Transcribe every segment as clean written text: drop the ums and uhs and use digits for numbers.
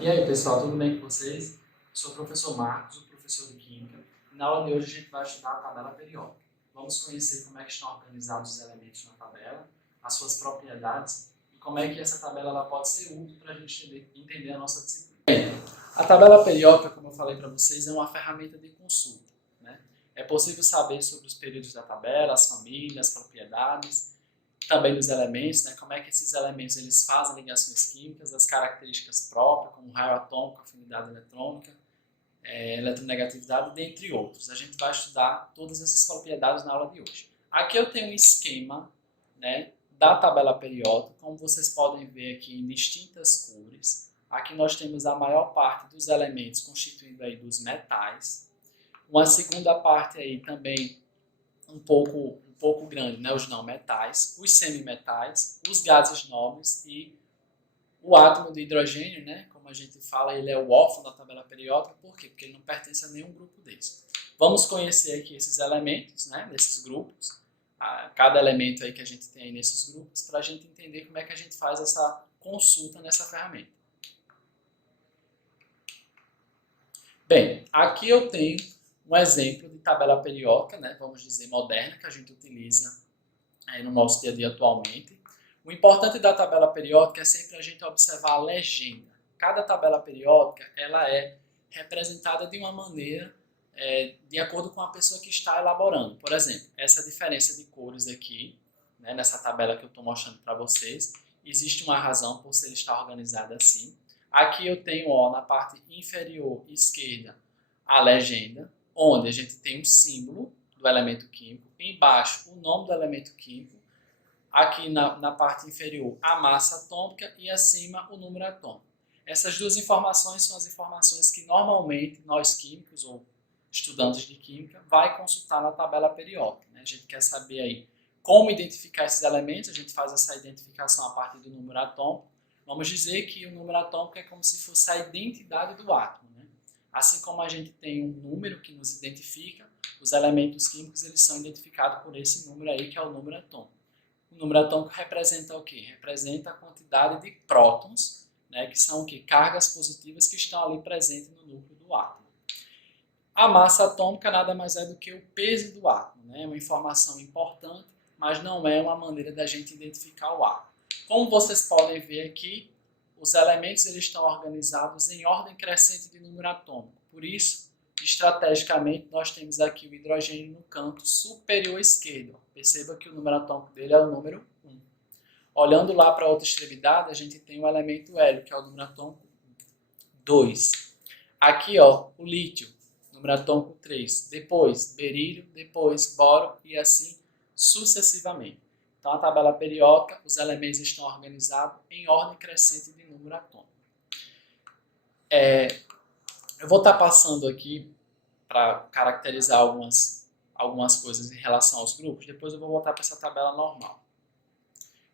E aí, pessoal, tudo bem com vocês? Eu sou o professor Marcos, o professor de Química, e na aula de hoje a gente vai estudar a tabela periódica. Vamos conhecer como é que estão organizados os elementos na tabela, as suas propriedades e como é que essa tabela ela pode ser útil para a gente entender a nossa disciplina. Bem, a tabela periódica, como eu falei para vocês, é uma ferramenta de consulta, né? É possível saber sobre os períodos da tabela, as famílias, as propriedades, também dos elementos, né? Como é que esses elementos eles fazem ligações químicas, as características próprias, como raio atômico, afinidade eletrônica, eletronegatividade, dentre outros. A gente vai estudar todas essas propriedades na aula de hoje. Aqui eu tenho um esquema, né, da tabela periódica, como vocês podem ver aqui em distintas cores. Aqui nós temos a maior parte dos elementos constituindo aí dos metais. Uma segunda parte aí também um pouco grande, né, os não metais, os semimetais, os gases nobres e o átomo de hidrogênio, né, como a gente fala, ele é o órfão da tabela periódica. Por quê? Porque ele não pertence a nenhum grupo desse. Vamos conhecer aqui esses elementos, né, desses grupos, cada elemento aí que a gente tem aí nesses grupos, para a gente entender como é que a gente faz essa consulta nessa ferramenta. Bem, aqui eu tenho um exemplo de tabela periódica, né, vamos dizer moderna, que a gente utiliza no nosso dia a dia atualmente. O importante da tabela periódica é sempre a gente observar a legenda. Cada tabela periódica ela é representada de uma maneira de acordo com a pessoa que está elaborando. Por exemplo, essa diferença de cores aqui, né, nessa tabela que eu estou mostrando para vocês, existe uma razão por ser estar organizada assim. Aqui eu tenho na parte inferior esquerda a legenda, onde a gente tem um símbolo do elemento químico, embaixo o nome do elemento químico, aqui na parte inferior a massa atômica e acima o número atômico. Essas duas informações são as informações que normalmente nós químicos ou estudantes de química vai consultar na tabela periódica, né? A gente quer saber aí como identificar esses elementos, a gente faz essa identificação a partir do número atômico. Vamos dizer que o número atômico é como se fosse a identidade do átomo, né? Assim como a gente tem um número que nos identifica, os elementos químicos eles são identificados por esse número aí, que é o número atômico. O número atômico representa o quê? Representa a quantidade de prótons, né, que são o quê? Cargas positivas que estão ali presentes no núcleo do átomo. A massa atômica nada mais é do que o peso do átomo, né? É uma informação importante, mas não é uma maneira da gente identificar o átomo. Como vocês podem ver aqui, os elementos eles estão organizados em ordem crescente de número atômico. Por isso, estrategicamente, nós temos aqui o hidrogênio no canto superior esquerdo. Perceba que o número atômico dele é o número 1. Olhando lá para a outra extremidade, a gente tem o elemento hélio, que é o número atômico 2. Aqui, ó, o lítio, número atômico 3. Depois, berílio, depois, boro e assim sucessivamente. Então, a tabela periódica, os elementos estão organizados em ordem crescente de número atômico. Eu vou estar passando aqui para caracterizar algumas coisas em relação aos grupos, depois eu vou voltar para essa tabela normal.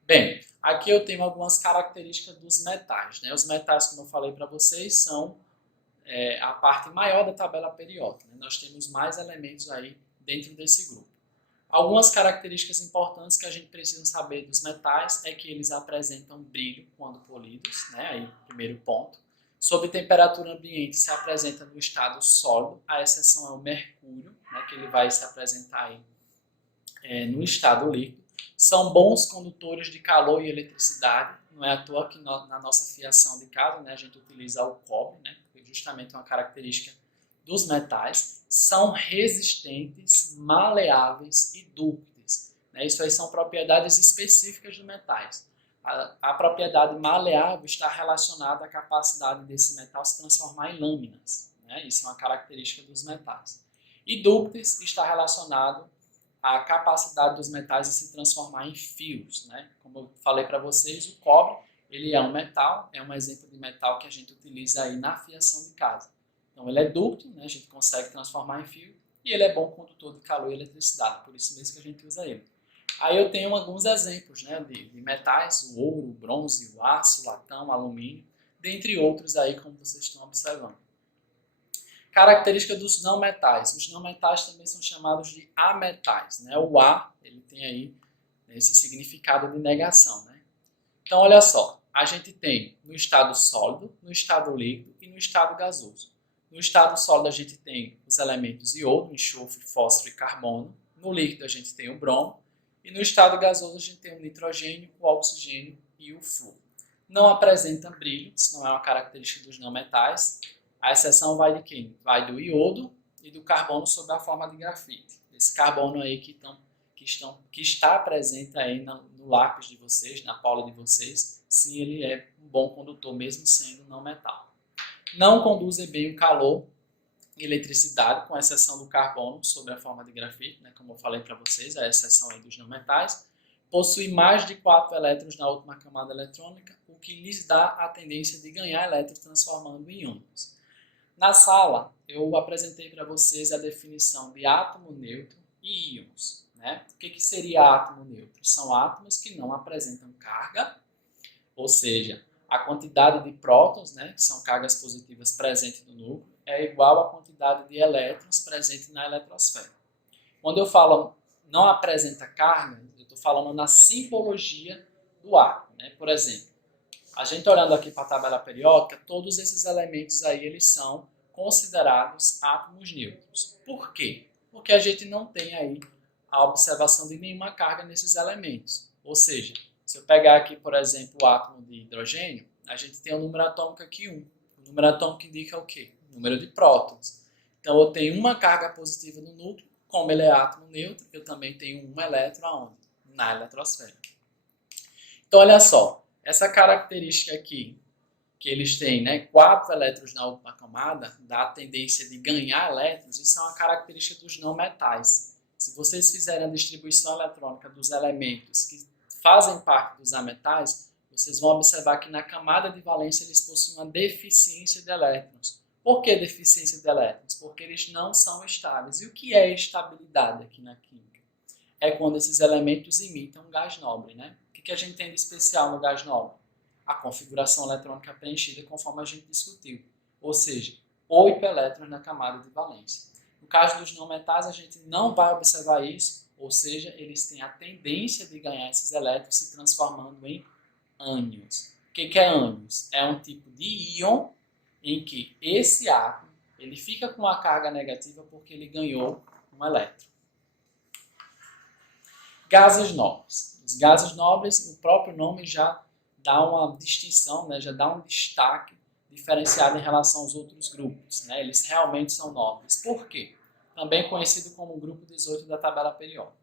Bem, aqui eu tenho algumas características dos metais, né? Os metais, como eu falei para vocês, são a parte maior da tabela periódica, né? Nós temos mais elementos aí dentro desse grupo. Algumas características importantes que a gente precisa saber dos metais é que eles apresentam brilho quando polidos, né? Aí, primeiro ponto. Sob temperatura ambiente se apresenta no estado sólido, a exceção é o mercúrio, né, que ele vai se apresentar aí, no estado líquido. São bons condutores de calor e eletricidade, não é à toa que na nossa fiação de casa, né, a gente utiliza o cobre, né, que é justamente uma característica dos metais. São resistentes, maleáveis e dúcteis, né, isso aí são propriedades específicas dos metais. A propriedade maleável está relacionada à capacidade desse metal se transformar em lâminas, né? Isso é uma característica dos metais. E dúcteis está relacionado à capacidade dos metais de se transformar em fios, né? Como eu falei para vocês, o cobre ele é um metal, é um exemplo de metal que a gente utiliza aí na fiação de casa. Então ele é dúctil, né? A gente consegue transformar em fio, e ele é bom condutor de calor e eletricidade, por isso mesmo que a gente usa ele. Aí eu tenho alguns exemplos, né, de metais, o ouro, o bronze, o aço, o latão, o alumínio, dentre outros aí, como vocês estão observando. Característica dos não metais. Os não metais também são chamados de ametais, né? O A, ele tem aí esse significado de negação, né? Então, olha só, a gente tem no estado sólido, no estado líquido e no estado gasoso. No estado sólido a gente tem os elementos iodo, enxofre, fósforo e carbono. No líquido a gente tem o bromo. E no estado gasoso a gente tem o nitrogênio, o oxigênio e o flúor. Não apresenta brilho, isso não é uma característica dos não metais. A exceção vai de quem? Vai do iodo e do carbono sob a forma de grafite. Esse carbono aí que está presente aí no lápis de vocês, na paula de vocês, sim, ele é um bom condutor, mesmo sendo não metal. Não conduzem bem o calor e eletricidade, com exceção do carbono, sob a forma de grafite, né, como eu falei para vocês, a exceção aí dos não metais. Possui mais de 4 elétrons na última camada eletrônica, o que lhes dá a tendência de ganhar elétrons transformando em íons. Na sala, eu apresentei para vocês a definição de átomo neutro e íons. Né? O que seria átomo neutro? São átomos que não apresentam carga, ou seja, a quantidade de prótons, né, que são cargas positivas presentes no núcleo, é igual à quantidade de elétrons presentes na eletrosfera. Quando eu falo não apresenta carga, eu estou falando na simbologia do átomo. Né? Por exemplo, a gente olhando aqui para a tabela periódica, todos esses elementos aí eles são considerados átomos neutros. Por quê? Porque a gente não tem aí a observação de nenhuma carga nesses elementos. Ou seja, se eu pegar aqui, por exemplo, o átomo de hidrogênio, a gente tem o número atômico aqui 1. O número atômico indica o quê? O número de prótons. Então, eu tenho uma carga positiva no núcleo, como ele é átomo neutro, eu também tenho um elétron aonde? Na eletrosfera. Então, olha só, essa característica aqui, que eles têm, né, 4 elétrons na última camada, dá a tendência de ganhar elétrons, isso é uma característica dos não metais. Se vocês fizerem a distribuição eletrônica dos elementos que fazem parte dos ametais, vocês vão observar que na camada de valência eles possuem uma deficiência de elétrons. Por que deficiência de elétrons? Porque eles não são estáveis. E o que é estabilidade aqui na química? É quando esses elementos imitam um gás nobre. Né? O que a gente tem de especial no gás nobre? A configuração eletrônica preenchida conforme a gente discutiu. Ou seja, 8 elétrons na camada de valência. No caso dos não metais, a gente não vai observar isso, ou seja, eles têm a tendência de ganhar esses elétrons se transformando em ânions. O que é ânions? É um tipo de íon em que esse átomo ele fica com uma carga negativa porque ele ganhou um elétron. Gases nobres. Os gases nobres, o próprio nome já dá uma distinção, né? Já dá um destaque diferenciado em relação aos outros grupos. Né? Eles realmente são nobres. Por quê? Também conhecido como grupo 18 da tabela periódica.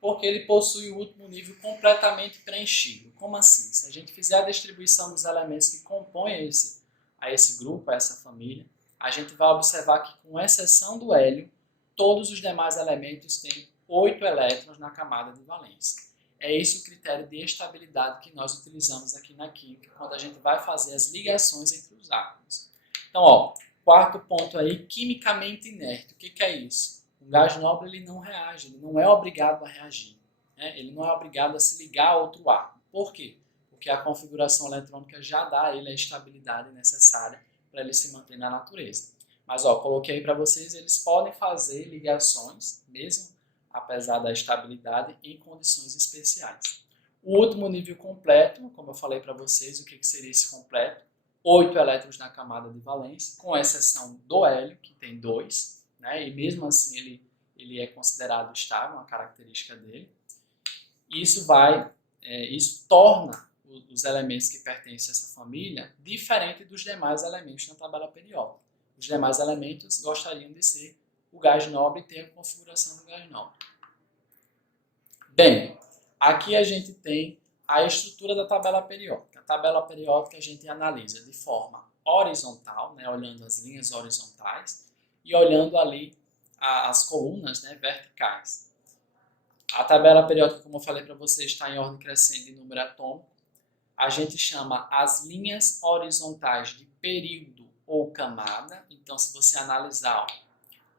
Porque ele possui o último nível completamente preenchido. Como assim? Se a gente fizer a distribuição dos elementos que compõem esse grupo, a essa família, a gente vai observar que, com exceção do hélio, todos os demais elementos têm 8 elétrons na camada de valência. É esse o critério de estabilidade que nós utilizamos aqui na química, quando a gente vai fazer as ligações entre os átomos. Então, ó, quarto ponto aí, quimicamente inerte. O que é isso? Um gás nobre ele não reage, ele não é obrigado a reagir. Né? Ele não é obrigado a se ligar a outro átomo. Por quê? Porque a configuração eletrônica já dá a ele a estabilidade necessária para ele se manter na natureza. Mas, ó, coloquei para vocês, eles podem fazer ligações, mesmo apesar da estabilidade, em condições especiais. O último nível completo, como eu falei para vocês, o que seria esse completo? 8 elétrons na camada de valência, com exceção do hélio, que tem 2, né? E mesmo assim ele é considerado estável, uma característica dele. Isso torna os elementos que pertencem a essa família diferente dos demais elementos na tabela periódica. Os demais elementos gostariam de ser o gás nobre tem a configuração do gás nobre. Bem, aqui a gente tem a estrutura da tabela periódica. A tabela periódica a gente analisa de forma horizontal, né, olhando as linhas horizontais e olhando ali as colunas, né, verticais. A tabela periódica, como eu falei para vocês, está em ordem crescente de número atômico. A gente chama as linhas horizontais de período ou camada. Então, se você analisar, ó,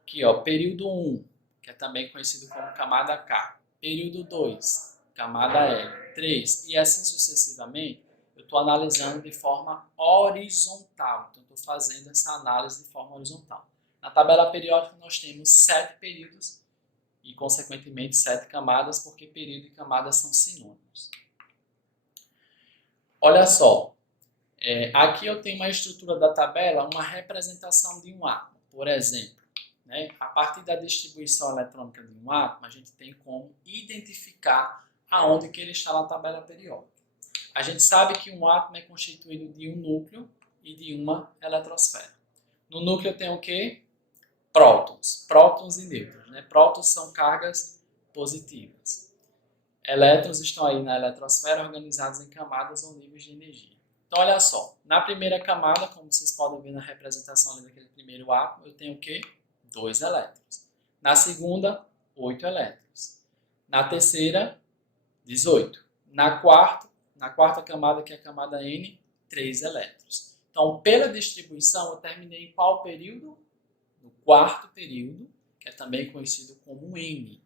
aqui, ó, período 1, que é também conhecido como camada K. Período 2, camada L. 3, e assim sucessivamente, eu estou analisando de forma horizontal. Então, estou fazendo essa análise de forma horizontal. Na tabela periódica, nós temos 7 períodos e, consequentemente, 7 camadas, porque período e camada são sinônimos. Olha só, Aqui eu tenho uma estrutura da tabela, uma representação de um átomo, por exemplo. Né? A partir da distribuição eletrônica de um átomo, a gente tem como identificar aonde que ele está na tabela periódica. A gente sabe que um átomo é constituído de um núcleo e de uma eletrosfera. No núcleo tem o quê? Prótons. Prótons e nêutrons. Né? Prótons são cargas positivas. Elétrons estão aí na eletrosfera organizados em camadas ou níveis de energia. Então, olha só. Na primeira camada, como vocês podem ver na representação ali daquele primeiro átomo, eu tenho o quê? 2 elétrons. Na segunda, 8 elétrons. Na terceira, 18. Na quarta camada, que é a camada N, 3 elétrons. Então, pela distribuição, eu terminei em qual período? No quarto período, que é também conhecido como N.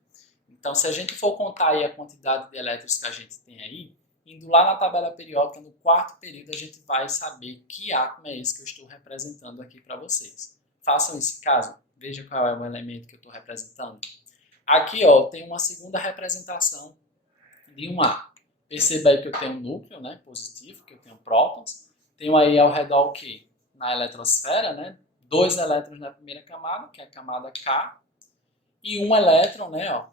Então, se a gente for contar aí a quantidade de elétrons que a gente tem aí, indo lá na tabela periódica, no quarto período, a gente vai saber que átomo é esse que eu estou representando aqui para vocês. Façam esse caso. Veja qual é o elemento que eu estou representando. Aqui, ó, tem uma segunda representação de um átomo. Perceba aí que eu tenho um núcleo, né, positivo, que eu tenho prótons. Tenho aí ao redor o quê? Na eletrosfera, né, 2 elétrons na primeira camada, que é a camada K, e 1 elétron, né, ó,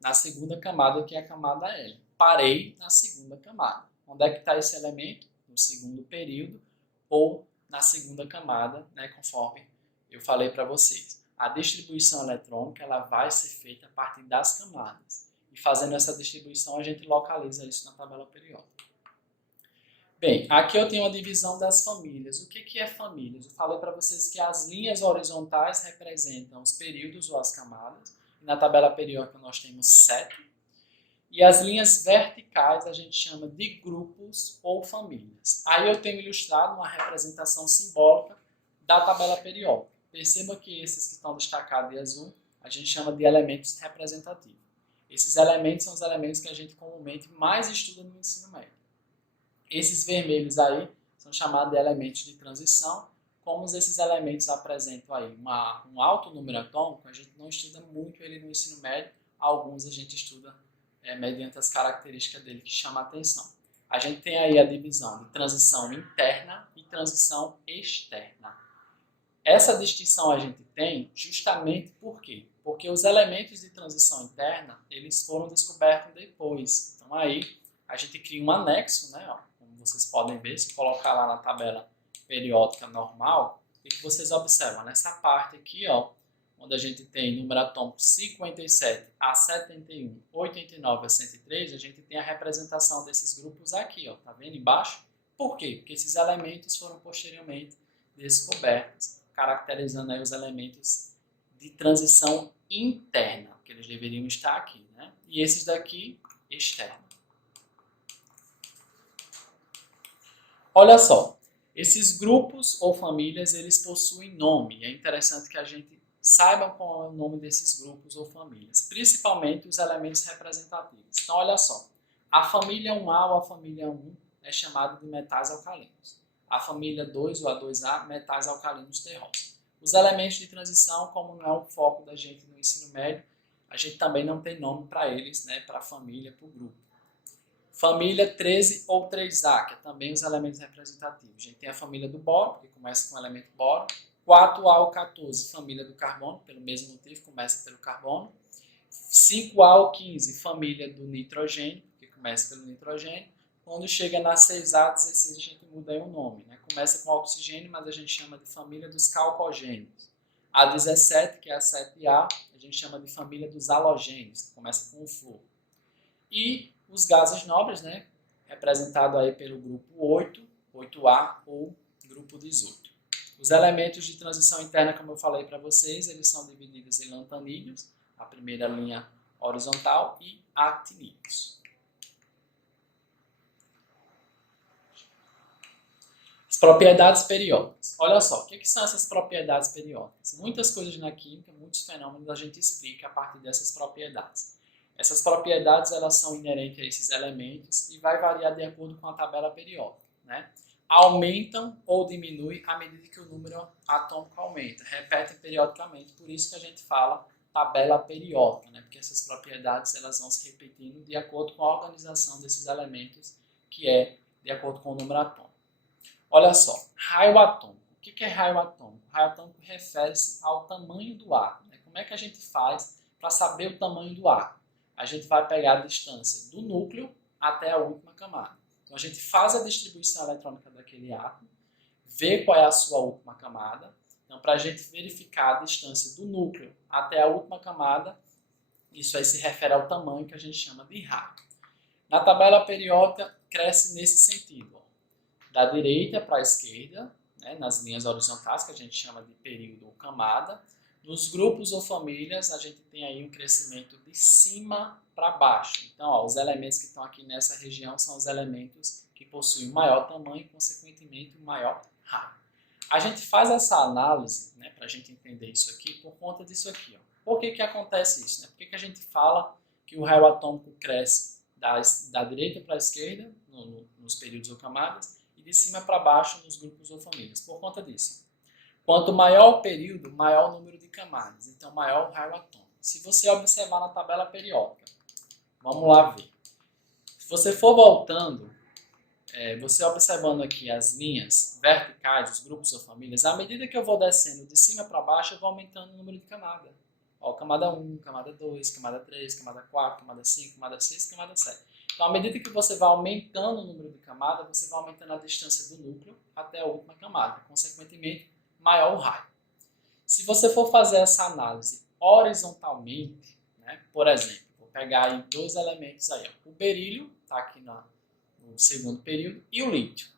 na segunda camada, que é a camada L. Parei na segunda camada. Onde é que está esse elemento? No segundo período ou na segunda camada, né, conforme eu falei para vocês. A distribuição eletrônica ela vai ser feita a partir das camadas. E fazendo essa distribuição, a gente localiza isso na tabela periódica. Bem, aqui eu tenho a divisão das famílias. O que é famílias? Eu falei para vocês que as linhas horizontais representam os períodos ou as camadas. E na tabela periódica nós temos 7. E as linhas verticais a gente chama de grupos ou famílias. Aí eu tenho ilustrado uma representação simbólica da tabela periódica. Perceba que esses que estão destacados em azul, a gente chama de elementos representativos. Esses elementos são os elementos que a gente comumente mais estuda no ensino médio. Esses vermelhos aí são chamados de elementos de transição. Como esses elementos apresentam aí um alto número atômico, a gente não estuda muito ele no ensino médio. Alguns a gente estuda mediante as características dele que chama a atenção. A gente tem aí a divisão de transição interna e transição externa. Essa distinção a gente tem justamente por quê? Porque os elementos de transição interna, eles foram descobertos depois. Então aí a gente cria um anexo, né? Ó, como vocês podem ver, se colocar lá na tabela periódica normal, o que vocês observam? Nessa parte aqui, ó, onde a gente tem número atômico 57 a 71, 89 a 103, a gente tem a representação desses grupos aqui, ó, tá vendo embaixo? Por quê? Porque esses elementos foram posteriormente descobertos, caracterizando aí os elementos de transição interna, que eles deveriam estar aqui, né? E esses daqui, externo. Olha só, esses grupos ou famílias, eles possuem nome. É interessante que a gente saiba qual é o nome desses grupos ou famílias, principalmente os elementos representativos. Então, olha só, a família 1A ou a família 1 é chamada de metais alcalinos. A família 2 ou A2A, metais alcalinos terrosos. Os elementos de transição, como não é o foco da gente no ensino médio, a gente também não tem nome para eles, né, para a família, para o grupo. Família 13 ou 3A, que é também os elementos representativos. A gente tem a família do boro, que começa com o elemento boro. 4A ou 14, família do carbono, pelo mesmo motivo, começa pelo carbono. 5A ou 15, família do nitrogênio, que começa pelo nitrogênio. Quando chega na 6A, 16, a gente muda aí o nome, né? Começa com oxigênio, mas a gente chama de família dos calcogênios. A 17, que é a 7A, a gente chama de família dos halogênios, que começa com o flúor. E os gases nobres, né? Representado aí pelo grupo 8, 8A ou grupo 18. Os elementos de transição interna, como eu falei para vocês, eles são divididos em lantanídeos, a primeira linha horizontal, e actinídeos. As propriedades periódicas. Olha só, o que são essas propriedades periódicas? Muitas coisas na química, muitos fenômenos a gente explica a partir dessas propriedades. Essas propriedades elas são inerentes a esses elementos e vai variar de acordo com a tabela periódica, né? Aumentam ou diminuem à medida que o número atômico aumenta, repetem periodicamente, por isso que a gente fala tabela periódica, né? Porque essas propriedades elas vão se repetindo de acordo com a organização desses elementos, que é de acordo com o número atômico. Olha só, raio atômico. O que é raio atômico? Raio atômico refere-se ao tamanho do átomo. Como é que a gente faz para saber o tamanho do átomo? A gente vai pegar a distância do núcleo até a última camada. Então a gente faz a distribuição eletrônica daquele átomo, vê qual é a sua última camada. Então, para a gente verificar a distância do núcleo até a última camada, isso aí se refere ao tamanho que a gente chama de raio. Na tabela periódica, cresce nesse sentido, ó, da direita para a esquerda, né, nas linhas horizontais, que a gente chama de período ou camada. Nos grupos ou famílias, a gente tem aí um crescimento de cima para baixo. Então, ó, os elementos que estão aqui nessa região são os elementos que possuem maior tamanho e, consequentemente, maior raio. A gente faz essa análise, né, para a gente entender isso aqui, por conta disso aqui. Ó. Por que acontece isso? Né? Por que a gente fala que o raio atômico cresce da direita para a esquerda, nos períodos ou camadas, e de cima para baixo nos grupos ou famílias? Por conta disso. Quanto maior o período, maior o número de camadas, então maior o raio atômico. Se você observar na tabela periódica, vamos lá ver. Se você for voltando, você observando aqui as linhas verticais, os grupos ou famílias, à medida que eu vou descendo de cima para baixo, eu vou aumentando o número de camadas. Ó, camada 1, camada 2, camada 3, camada 4, camada 5, camada 6, camada 7. Então, à medida que você vai aumentando o número de camadas, você vai aumentando a distância do núcleo até a última camada. Consequentemente, maior o raio. Se você for fazer essa análise horizontalmente, né, por exemplo, vou pegar aí dois elementos aí. Ó, o berílio, está aqui no segundo período, e o lítio.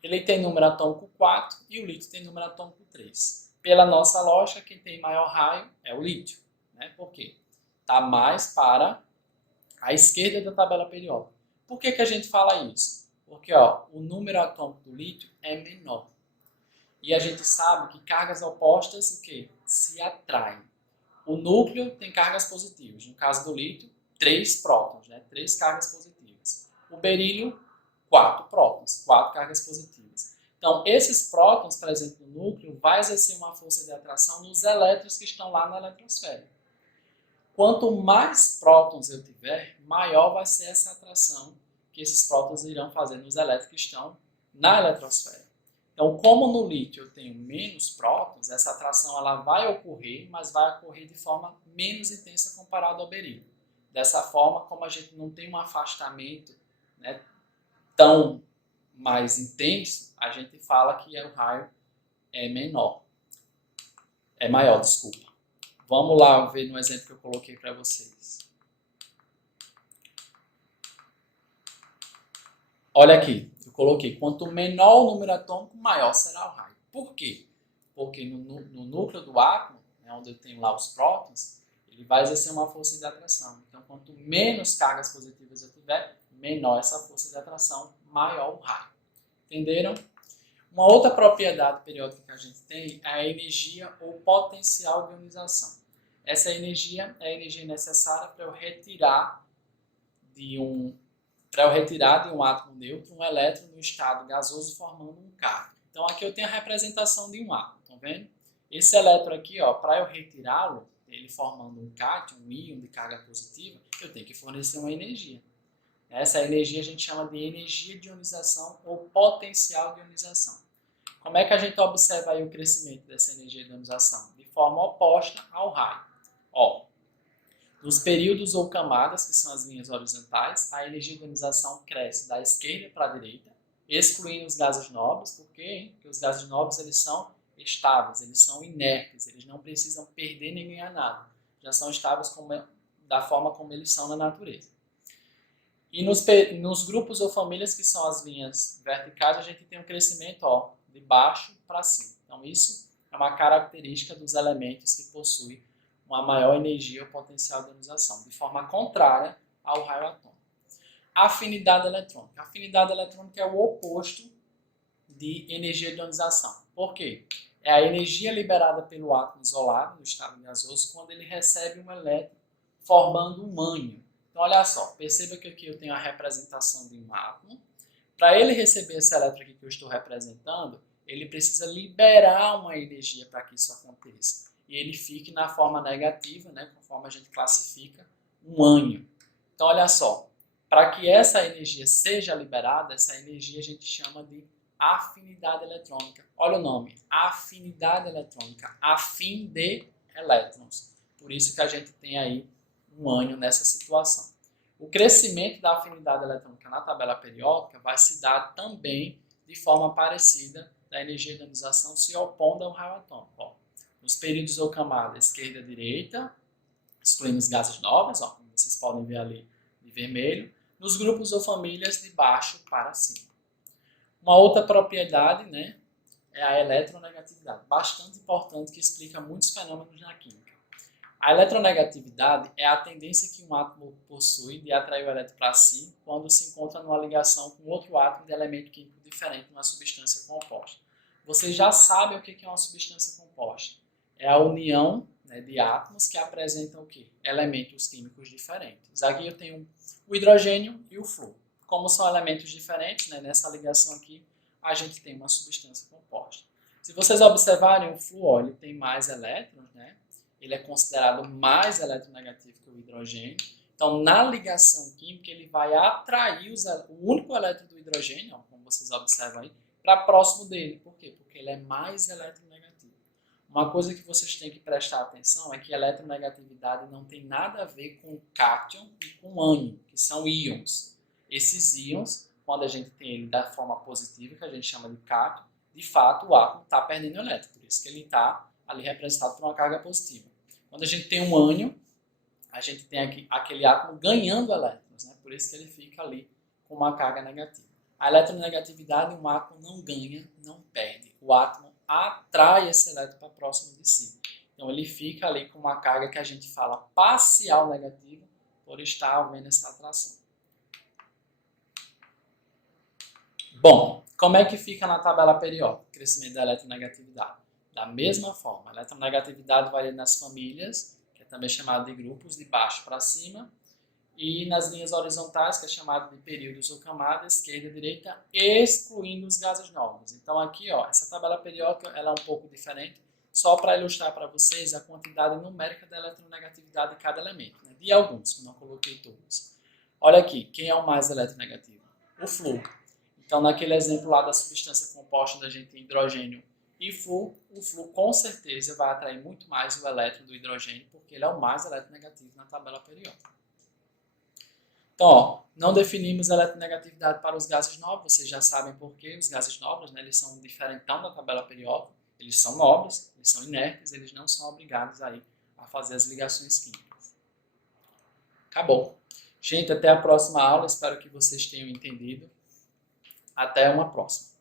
Ele tem número atômico 4 e o lítio tem número atômico 3. Pela nossa lógica, quem tem maior raio é o lítio. Né? Por quê? Está mais para a esquerda da tabela periódica. Por que a gente fala isso? Porque ó, o número atômico do lítio é menor. E a gente sabe que cargas opostas o quê? Se atraem. O núcleo tem cargas positivas. No caso do lítio, 3 prótons, né? 3 cargas positivas. O berílio, 4 prótons, 4 cargas positivas. Então, esses prótons presentes no núcleo vão exercer uma força de atração nos elétrons que estão lá na eletrosfera. Quanto mais prótons eu tiver, maior vai ser essa atração que esses prótons irão fazer nos elétrons que estão na eletrosfera. Então, como no lítio eu tenho menos prótons, essa atração ela vai ocorrer, mas vai ocorrer de forma menos intensa comparado ao berílio. Dessa forma, como a gente não tem um afastamento, né, tão mais intenso, a gente fala que o raio é menor. É maior, desculpa. Vamos lá ver no exemplo que eu coloquei para vocês. Olha aqui, eu coloquei, quanto menor o número atômico, maior será o raio. Por quê? Porque no núcleo do átomo, né, onde eu tenho lá os prótons, ele vai exercer uma força de atração. Então, quanto menos cargas positivas eu tiver, menor essa força de atração, maior o raio. Entenderam? Uma outra propriedade periódica que a gente tem é a energia ou potencial de ionização. Essa energia é a energia necessária para eu retirar de um átomo neutro um elétron no estado gasoso formando um carro. Então aqui eu tenho a representação de um átomo, estão vendo? Esse elétron aqui, para eu retirá-lo, ele formando um cátion, um íon de carga positiva, eu tenho que fornecer uma energia. Essa energia a gente chama de energia de ionização ou potencial de ionização. Como é que a gente observa aí o crescimento dessa energia de ionização? De forma oposta ao raio. Nos períodos ou camadas, que são as linhas horizontais, a energia de ionização cresce da esquerda para a direita, excluindo os gases nobres. Por quê? Hein? Porque os gases nobres eles são estáveis, eles são inertes, eles não precisam perder nem ganhar nada. Já são estáveis da forma como eles são na natureza. E nos grupos ou famílias, que são as linhas verticais, a gente tem um crescimento de baixo para cima. Então, isso é uma característica dos elementos que possuem uma maior energia ou potencial de ionização, de forma contrária ao raio atômico. Afinidade eletrônica. A afinidade eletrônica é o oposto de energia de ionização. Por quê? É a energia liberada pelo átomo isolado, no estado gasoso, quando ele recebe um elétron formando um ânion. Então, olha só, perceba que aqui eu tenho a representação de um átomo. Para ele receber esse elétron aqui que eu estou representando, ele precisa liberar uma energia para que isso aconteça. E ele fique na forma negativa, né, conforme a gente classifica, um ânion. Então, olha só, para que essa energia seja liberada, essa energia a gente chama de afinidade eletrônica. Olha o nome, afinidade eletrônica, afim de elétrons. Por isso que a gente tem aí um ânion nessa situação. O crescimento da afinidade eletrônica na tabela periódica vai se dar também de forma parecida da energia de ionização se opondo ao raio atômico. Ó, nos períodos ou camadas esquerda e direita, excluindo os gases nobres, ó, como vocês podem ver ali de vermelho, nos grupos ou famílias de baixo para cima. Uma outra propriedade, né, é a eletronegatividade, bastante importante, que explica muitos fenômenos na química. A eletronegatividade é a tendência que um átomo possui de atrair o elétron para si quando se encontra numa ligação com outro átomo de elemento químico diferente numa substância composta. Vocês já sabem o que é uma substância composta. É a união, né, de átomos que apresentam o quê? Elementos químicos diferentes. Aqui eu tenho o hidrogênio e o flúor. Como são elementos diferentes, né, nessa ligação aqui, a gente tem uma substância composta. Se vocês observarem, o flúor ele tem mais elétrons, né? Ele é considerado mais eletronegativo que o hidrogênio. Então, na ligação química, ele vai atrair o único elétron do hidrogênio, ó, como vocês observam aí, para próximo dele. Por quê? Porque ele é mais eletronegativo. Uma coisa que vocês têm que prestar atenção é que a eletronegatividade não tem nada a ver com cátion e com ânion, que são íons. Esses íons, quando a gente tem ele da forma positiva, que a gente chama de cátion, de fato o átomo está perdendo elétron, por isso que ele está ali representado por uma carga positiva. Quando a gente tem um ânion, a gente tem aqui aquele átomo ganhando elétrons, né? Por isso que ele fica ali com uma carga negativa. A eletronegatividade, um átomo não ganha, não perde. O átomo atrai esse elétron para próximo de si. Então ele fica ali com uma carga que a gente fala parcial negativa, por estar havendo essa atração. Bom, como é que fica na tabela periódica o crescimento da eletronegatividade? Da mesma forma, a eletronegatividade varia nas famílias, que é também chamado de grupos, de baixo para cima, e nas linhas horizontais, que é chamado de períodos ou camadas, esquerda e direita, excluindo os gases nobres. Então aqui, ó, essa tabela periódica ela é um pouco diferente, só para ilustrar para vocês a quantidade numérica da eletronegatividade de cada elemento, né? De alguns, que não coloquei todos. Olha aqui, quem é o mais eletronegativo? O flúor. Então naquele exemplo lá da substância composta da gente tem hidrogênio e flúor, o flúor com certeza vai atrair muito mais o elétron do hidrogênio, porque ele é o mais eletronegativo na tabela periódica. Então, ó, não definimos a eletronegatividade para os gases nobres, vocês já sabem por quê. Os gases nobres, né, eles são diferentão da tabela periódica, eles são nobres, eles são inertes, eles não são obrigados aí a fazer as ligações químicas. Acabou. Gente, até a próxima aula, espero que vocês tenham entendido. Até uma próxima.